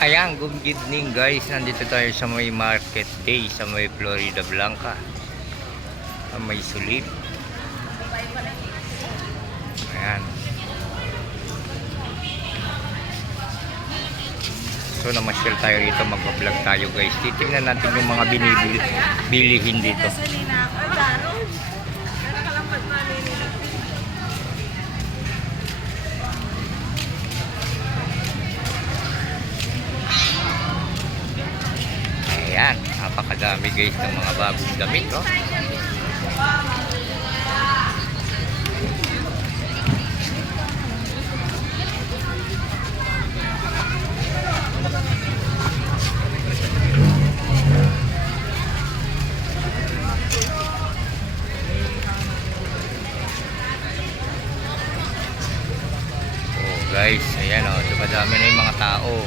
Ayan, good evening guys. Nandito tayo sa may market day sa may Florida Blanca. Sa may Sulib. Ayan. So namasyal tayo rito, mag-vlog tayo guys. Titingnan natin yung mga bilihin dito. Ayan, napakadami guys ng mga bagong damit, no? Oh guys, ayan o, dumadami na yung mga tao.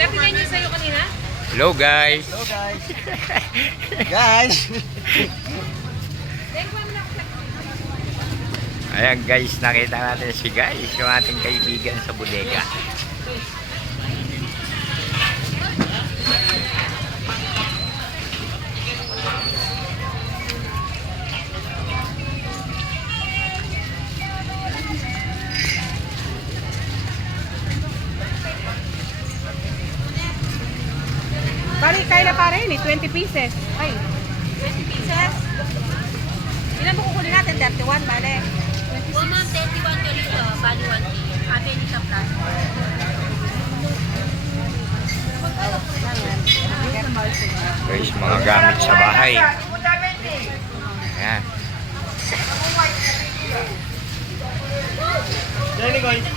Dapat niyo sa'yo kanina? Hello guys. Hello guys. Guys. Ayan guys, nakita natin si guys, yung ating kaibigan sa bodega. Bali, kaya na pa rin eh, 20 pieces. Ay, 20 pieces? Ilan mo kukunin natin? 31, bale. 26. Kung ma'am, 31 ka dito, bali 1 day. Happy ni sa plus. Guys, mga gamit sa bahay. Ayan. Dali guys.